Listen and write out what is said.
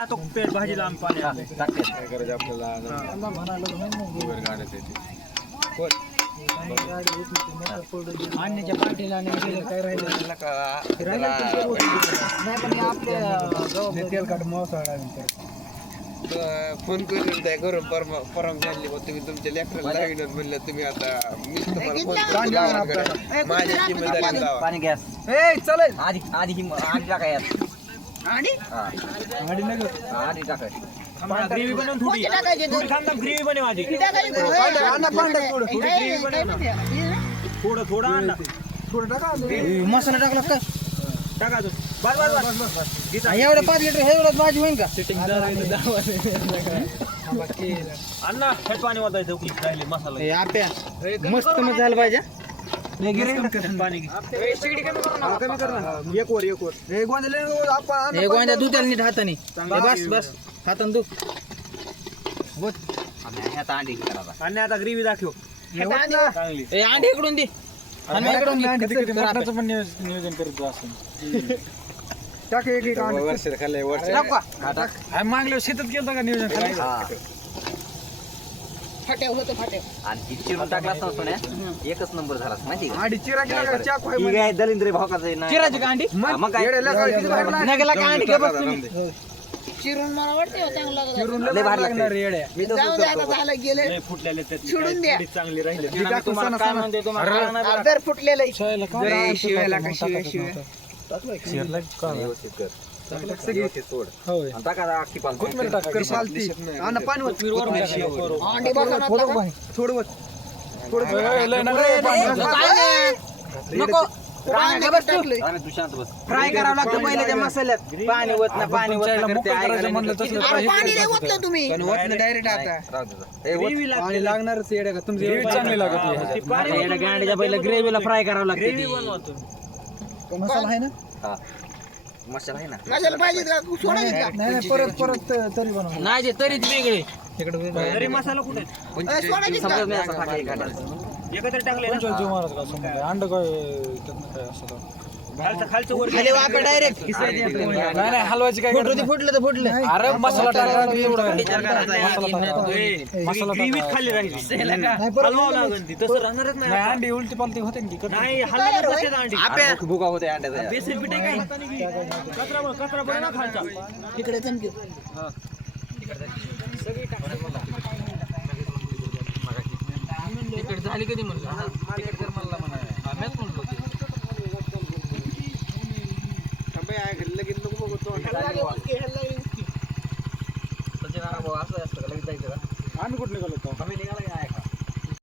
तो पेट भाजीला आम पाणी आलंय. काय करायचं आपल्याला? वगैरे आणण्याच्या पाठीला आणि काय राहिलं? नाही पण आपल्या गावामध्ये तेलकट मोसाळा फोन करून त्या करून परम परम झाली मग तुम्ही तुमच्या लेकराला लागणार म्हणलं तुम्ही आता मीच तुम्हाला फोन करून माझ्या पाणी गॅस ए चल. आधी आधी ही आधी आणि? ग्रेव्ही बनवून थोडी थोडी थांब थांब ग्रेव्ही बनव आधी आणा पांढरा थोडं थोडं थोडं आण ना थोडं टाका मसाला टाकला काय टाका तू बस बस बस बस बस गीता एवढं पाच लिटर हे एवढं भाजी होईन का आण ना हे पाणी वाजायचं उकळी राहिले मसाला आप्या मस्त मत झालं पाहिजे. घे. एक वर एक वर. हे गोंद्या दुधाला नीट हाताने. बस बस. हाताने दु आणि आता दाखव. अंडे इकडून दे. आणि इकडून मटणाचं पण नियोजन करतो असं. टाक एक एक वर्ष खाल्लंय वर्ष. मागल्या शेतात गेलं का नियोजन आणि चिरून टाकला असता सोन्या एकच नंबर झाला माहिती का? आडी चिरा केला का चाकू आहे ही काय दलिंद्रे भावकाचं नाही चिराची का अंडी मग काय? नाही गेला का अंडी का बस तुम्ही. चिरून मला वाटते हो चांगलं लागलं. चिरून लय लागणार रे येड्या. मी जाऊ दे आता झालं गेले. फुटलेले सोडून द्या. चांगली राहिली. तुम्हाला काय. म्हणते तुम्हाला? कळणार नाही. अर्धर फुटलेलं आहे. शिव्याला का शिव्या? शिव्या? व्यवस्थित फ्राय करावं लागतं पहिले त्या मसाल्यात पाणी वत पाणी वत ओतलं तुम्ही डायरेक्ट आता लागणारच येड्या का तुमची चांगली लागत. गांडीच्या पहिले ग्रेव्हीला फ्राय करावं लागतं मसाला आहे ना मसाला आहे ना. मसाला पाहिजे का सोडायचं का नाही नाही परत परत तरी बनव. नाही जे तरीच वेगळे. तरी मसाला कुठे? अरे सोडायचं का समजत नाही असं टाका एखादा. एकत्र टाकले ना. अंड काय त्यातनं काय असं खाली वापे डायरेक्ट नाही नाही हलवायची काय फुटलं तर फुटलं. अरे मसाला टाका एवढा. मसाला ग्रेव्हीत खाली राहिली. हलवावं लागेल ती तसं राहणारच नाही. नाही अंडी उलटी पालटी होते ना की नाही हलवलं तसेच अंडी. आपे. भुका होते अंड्याचा. बेसन पीठ आहे काय? कचरा बघ कचरा बघ ना खालचा. इकडे चमकी तिकड झाली कधी म्हणलं? तिकड कर म्हणला म्हणा आम्हीच म्हणलो तो सचिन अरे भाऊ असं असतं का लगेच जायचं का आम्ही कुठे निघालो होतो? आम्ही निघाला काय